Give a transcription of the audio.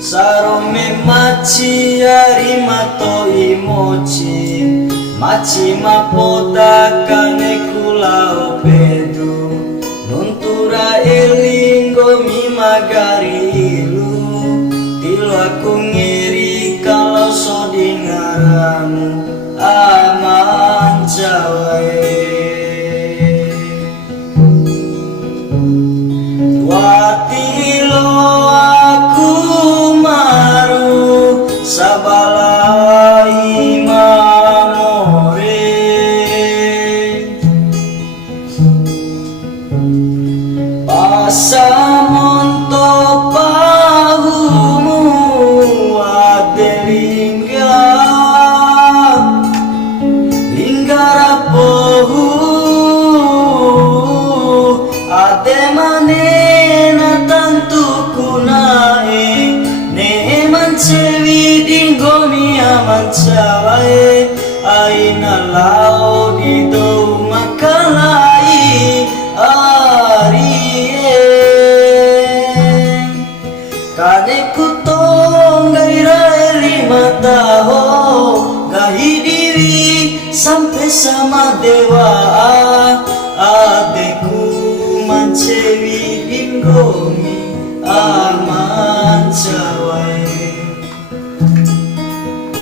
Sarome machi arimato imochi machi mapota kane kulao pedu nuntura elingo mimagari ilu tilu aku ngiri kalau so dengaramu aman cawe watilo aku maru sabalai mamore pasamonto pahumu adelingga linggarapohu ademane Cewi dinggomi aman cawae aina lao di do makalai arie kane kutong gaira lima taho gahi diri sampai sama dewa adeku mancewi dinggomi